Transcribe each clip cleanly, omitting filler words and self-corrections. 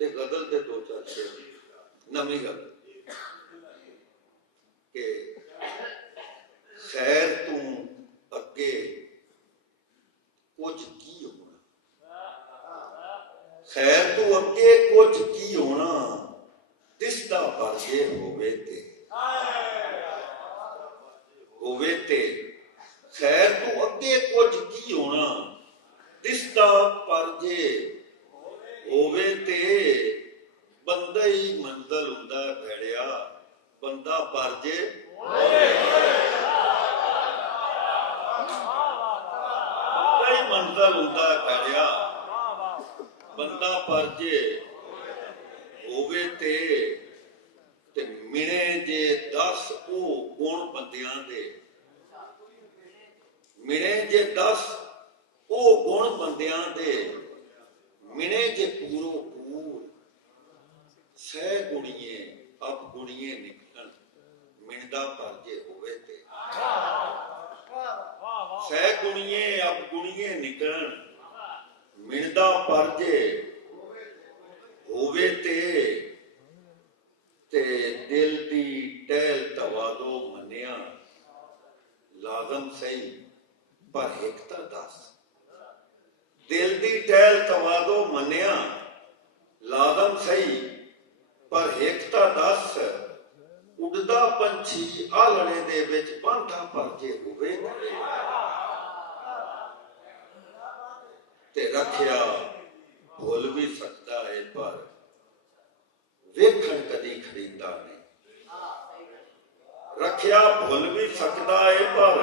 ਤੇ ਗਜ਼ਲ ਦੇ ਦੋ ਚਾਰ ਸ਼ੇਰ ਨਵੀਂ ਗੱਲ ਕਿ ਖੈਰ ਤੂੰ ਅੱਗੇ ਕੁਝ ਕੀ ਹੋਣਾ, ਖੈਰ ਤੂੰ ਅੱਗੇ ਕੁਝ ਕੀ ਹੋਣਾ, ਦਿਸਦਾ ਪਰ ਜੇ ਹੋਵੇ ਤੇ ਖੈਰ ਤੂੰ ਅੱਗੇ ਕੁਝ ਕੀ ਹੋਣਾ, ਦਿਸਦਾ ਪਰ ਜੇ ਹੋਵੇ ਤੇ ਬੰਦਾ ਹੀ ਮੰਜ਼ਲ ਹੁੰਦਾ ਭੈੜਿਆ, ਬੰਦਾ ਪਰ ਜੇ ਮੰਜ਼ਲ ਹੁੰਦਾ ਭੈੜਿਆ, ਬੰਦਾ ਪਰ ਜੇ ਹੋਵੇ ਤੇ ਮਿਣੇ ਜੇ 10 ਉਹ ਗੁਣ ਬੰਦਿਆਂ ਦੇ, ਮਿਣੇ ਜੇ 10 ਉਹ ਗੁਣ ਬੰਦਿਆਂ ਦੇ, ਮਿਣੇ ਜੇ ਪੂਰੋ ਪੂਰ ਸਹਿ ਗੁਣੀਏ ਅਬ ਗੁਣੀਏ ਨਿਕਲਣ, ਮਿਣਦਾ ਪਰ ਜੇ ਹੋਵੇ ਤੇ ਸਹਿ ਗੁਣੀਏ ਅਬ ਗੁਣੀਏ ਨਿਕਲਣ, ਮਿਣਦਾ ਪਰ ਜੇ ਹੋਵੇ ਤੇ ਦਿਲ ਦੀ ਟਹਿਲ ਤਵਾਦੋ ਮੰਨਿਆ, ਲਾਜ਼ਮ ਸਹੀ ਪਰ ਇੱਕ ਤਾਂ ਦੱਸ, ਦਿਲ ਦੀ ਟਹਿਲ ਤਵਾਦੋ ਮੰਨਿਆ, ਲਾਜ਼ਮ ਸਹੀ ਪਰ ਇੱਕ ਤਾਂ ਦੱਸ, ਉੱਡਦਾ ਪੰਛੀ ਆਲਣੇ ਦੇ ਵਿੱਚ ਬਾਂਝਾ ਪਰ ਜੇ ਹੋਵੇ ਤੇ ਰੱਖਿਆ ਭੁੱਲ ਵੀ ਸਕਦਾ ਹੈ ਪਰ ਵੇਖਣ ਕਦੀ ਖਰੀਦਾ ਨਹੀਂ, ਰੱਖਿਆ ਭੁੱਲ ਵੀ ਸਕਦਾ ਹੈ ਪਰ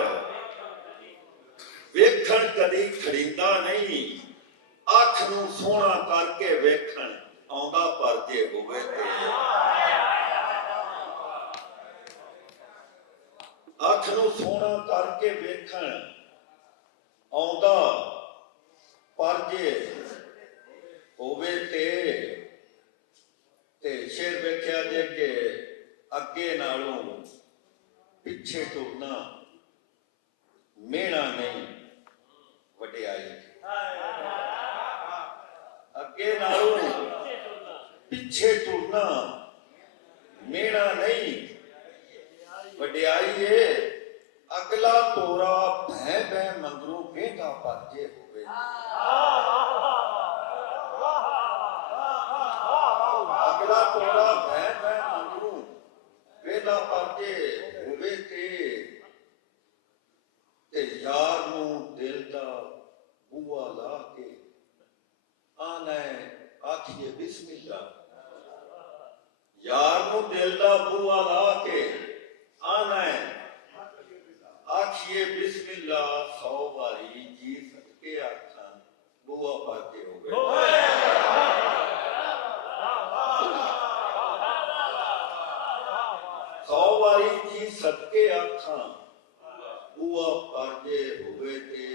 ਵੇਖਣ ਕਦੀ ਖਰੀਦਾ ਨਹੀਂ, ਅੱਖ ਨੂੰ ਸੋਹਣਾ ਕਰਕੇ ਵੇਖਣ ਆਉਂਦਾ ਪਰ ਜੇ ਹੋਵੇ ਤੇ ਅੱਖ ਨੂੰ ਸੋਹਣਾ ਕਰਕੇ ਵੇਖਣ ਆਉਂਦਾ ਪਰ ਜੇ ਹੋਵੇ ਤੇ ਸ਼ੇਰ ਵੇਖਿਆ ਜੇ ਕਿ ਅੱਗੇ ਨਾਲੋਂ ਪਿੱਛੇ ਤੁਰਨਾ ਮਿਹਣਾ ਨਹੀਂ ਵਡਿਆਈ, ਅੱਗੇ ਨਾਲੋਂ ਪਿੱਛੇ ਤੁਰਨਾ ਮਿਹਣਾ ਨਹੀਂ ਵਡਿਆਈ ਏ, ਅਗਲਾ ਤੋਰਾ ਭੈ ਭੈ ਮੰਗਰੂ ਵੇਂਦਾ ਪਰ ਜੇ ਹੋਵੇ, ਅਗਲਾ ਤੋਰਾ ਭੈ ਭੈ ਮੰਗਰੂ ਵੇਂਦਾ ਪਰ ਜੇ ਹੋਵੇ ਤੇ ਯਾਰ ਨੂੰ ਦਿਲ ਦਾ ਬੂਆ ਲਾ ਕੇ ਆਣਾ ਆਖੀਏ ਬਿਸਮਿਲ੍ਲਾ, ਯਾਰ ਨੂੰ ਦਿਲ ਦਾ ਬੂਆ ਲਾ ਕੇ ਆਣਾ ਆਖੀਏ ਬਿਸਮਿਲ੍ਲਾ, 100 ਵਾਰੀ ਜੀ ਸਦਕੇ ਆਖਾਂ ਬੂਆ ਪਰ ਜੇ ਹੋਵੇ, 100 ਵਾਰੀ ਜੀ ਸਦਕੇ ਆਖਾਂ ਬੂਆ ਪਰ ਜੇ ਹੋਵੇ ਤੇ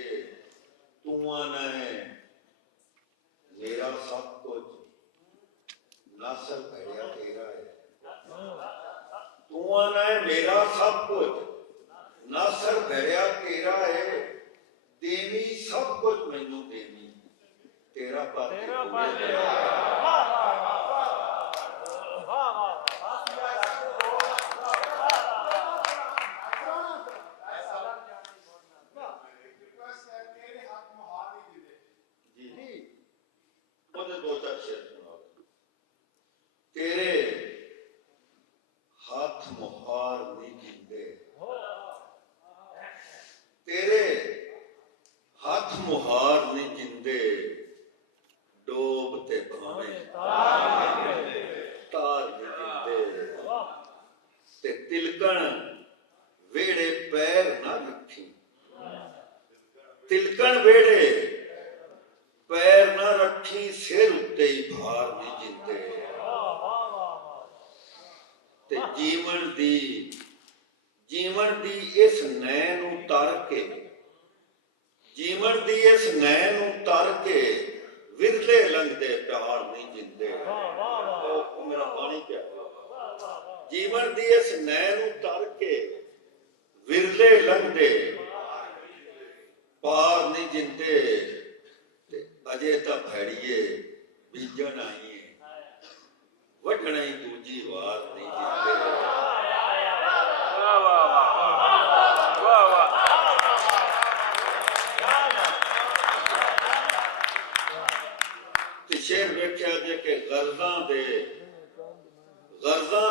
ਤੂੰ ਆਣਾ ਮੇਰਾ ਸਭ ਕੁਝ ਨਾਸਰ ਭੜਿਆ ਤੇਰਾ ਹੈ, ਤੂੰ ਆਣਾ ਮੇਰਾ ਸਭ ਕੁਝ ਨਾਸਰ ਭੜਿਆ ਤੇਰਾ ਹੈ, ਦੇਵੀ ਸਭ ਕੁਝ ਮੈਨੂੰ ਦੇਵੀ ਤੇਰਾ ਪਰ ਦੋ ਚਾਰ ਸ਼ੇਰ ਸੁਣਾਓ। ਤੇਰੇ ਹੱਥ ਮੁਹਾਰ ਨਹੀਂ ਜਿੰਦੇ, ਤੇਰੇ ਹੱਥ ਮੁਹਾਰ ਨਹੀਂ ਜਿੰਦੇ, ਡੋਬ ਤੇ ਭਾਵੇਂ ਤਾਰ ਨਹੀਂ ਜਿੰਦੇ, ਤੇ ਤਿਲਕਣ ਵੇੜੇ ਪੈਰ ਨਾ ਰੱਖੀ, ਤਿਲਕਣ ਵੇੜੇ ਪੈਰ ਨਾ ਰੱਖੀ, ਸਿਰ ਉੱਤੇ ਹੀ ਭਾਰ ਨਹੀਂ ਜਿੰਦੇ, ਤੇ ਜੀਵਨ ਦੀ ਇਸ ਨੈਣ ਨੂੰ ਤਰ ਕੇ, ਜੀਵਨ ਦੀ ਇਸ ਨੈਣ ਨੂੰ ਤਰ ਕੇ ਵਿਰਲੇ ਲੰਘਦੇ ਪਿਆਰ ਨਹੀਂ ਜਿੰਦੇ, ਉਹ ਮੇਰਾ ਬਾਣੀ ਕਿਹਾ, ਜੀਵਨ ਦੀ ਇਸ ਨੈਣ ਨੂੰ ਤਰ ਕੇ ਵਿਰਲੇ ਲੰਘਦੇ ਪਾਰ ਨਹੀਂ ਜਿੰਦੇ, ਅਜੇ ਤਾਂ ਭੈੜੀਏ ਬੀਜਣ ਆਈਏ ਲੱਗਣਾ ਹੀ ਦੂਜੀ ਵਾਰ ਨਹੀਂ ਜਿੰਦੇ। ਤੇ ਸ਼ੇਰ ਵੇਖਿਆ ਜੇ ਕਿ ਗਰਜ਼ਾਂ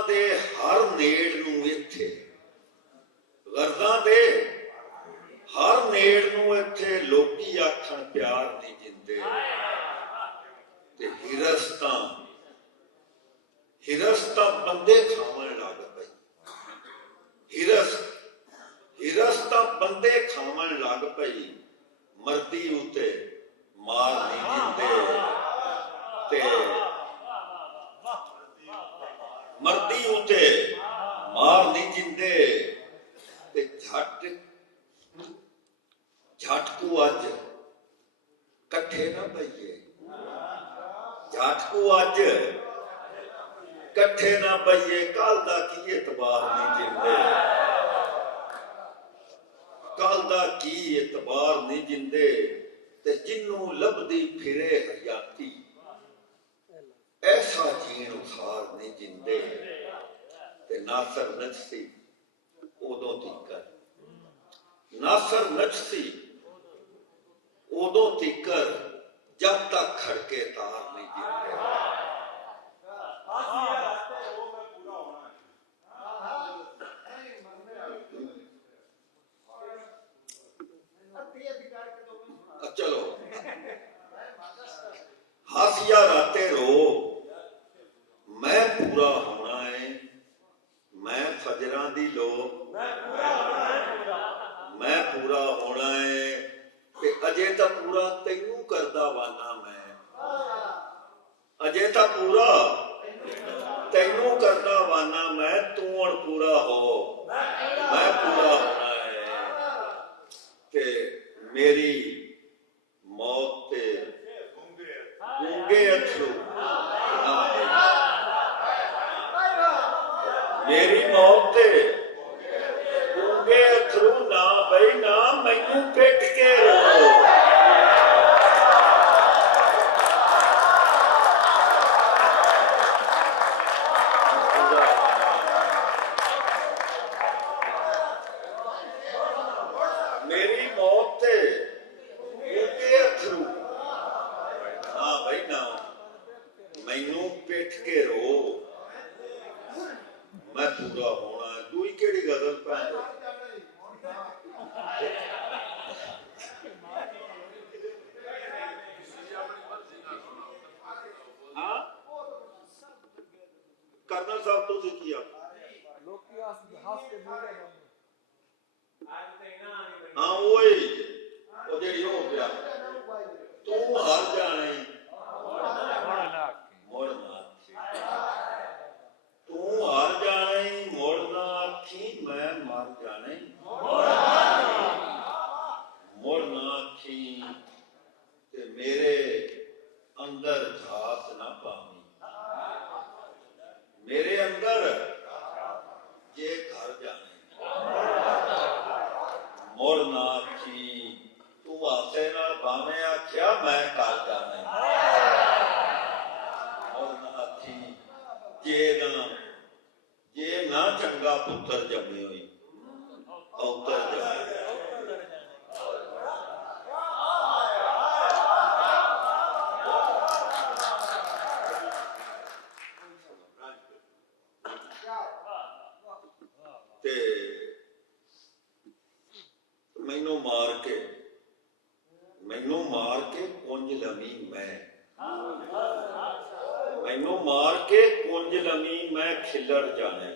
ਦੇ ਹਰ ਨੇੜ ਨੂੰ ਇੱਥੇ, ਗਰਜ਼ਾਂ ਦੇ ਹਰ ਨੇੜ ਨੂੰ ਇੱਥੇ ਲੋਕੀ ਆਖਣ ਪਿਆਰ ਨਹੀਂ ਜਿੰਦੇ। ਤੇ ਹਿਰਸ ਤਾਂ ਬੰਦੇ ਖਾਵਣ ਲੱਗ ਪਈ, ਹਿਰਸ ਤਾਂ ਬੰਦੇ ਖਾਵਣ ਲੱਗ ਪਈ। ਮਰਦੀ ਉਤੇ ਮਾਰ ਨਹੀਂ ਜਿੰਦੇ, ਤੇ ਮਰਦੀ ਉਤੇ ਮਾਰ ਨਹੀਂ ਜਿੰਦੇ। ਤੇ ਝੱਟ ਕੋ ਅੱਜ ਇਕੱਠੇ ਨਾ ਪਈਏ, ਝੱਟ ਕੋ ਅੱਜ ਇਕੱਠੇ ਨਾ ਪਈਏ। ਕੱਲ ਦਾ ਕੀ ਇਤਬਾਰ ਨਹੀਂ ਜਿੰਦੇ, ਕੱਲ ਦਾ ਕੀ ਇਤਬਾਰ ਨਹੀਂ ਜਿੰਦੇ। ਤੇ ਜਿਹਨੂੰ ਲੱਭਦੀ ਫਿਰੇ ਹਯਾਤੀ, ਐਸਾ ਜੀਣ ਉਸਾਰ ਨਹੀਂ ਜਿੰਦੇ। ਤੇ ਨਾਸਰ ਨਚਸੀ ਉਦੋਂ ਤੀਕਰ, ਨਾਸਰ ਨਚਸੀ ਉਦੋਂ ਤੀਕਰ ਜਦ ਤੱਕ ਖੜਕੇ ਤਾਰ ਨਹੀਂ ਜਿੰਦੇ। ਚਲੋ ਹਾਸਿਆ ਰਾਤੇ रो, मैं पूरा होना है, मैं फजरां दी लो, मैं पूरा होना है। ते अजे तां पूरा तैनू करदा वाना मैं, अजे तां पूरा तैनू करदा वाना मैं। तू हुण पूरा हो, मैं पूरा होना है। ते मेरी मौत ते गूंगे अथरू ना पई, मेरी मौत ते गूंगे अथरू ना पई। ना मैनू पिट के रो, मेरी मौत ते गूंगे अथरू ना भाई ना मैनू पिट के रो, मैं पूरा होना। तू ही केड़ी गजल पहन कर्नल साहब तुसी की आख हाँ ओए ओ जेड़ी हो गया तू हार जाना ही मोड़ ना, तू हार जाना ही मोड़ ना आखी। मैं मर जाना ही मोड़ ना आखी। ते मेरे अंदर घात ना पावी, मेरे अंदर जे घर जाने मोड़ ना आखी। तू हाथे नाल भावें आख्या मैं कर जाना मोड़ ना आखी। जे ना चंगा पुत्र जमे हुई औतर जमे। ते मैनू मार के कुंज लमी मैं, मैनू मार के कुंज लमी मैं खिलड़ जाने।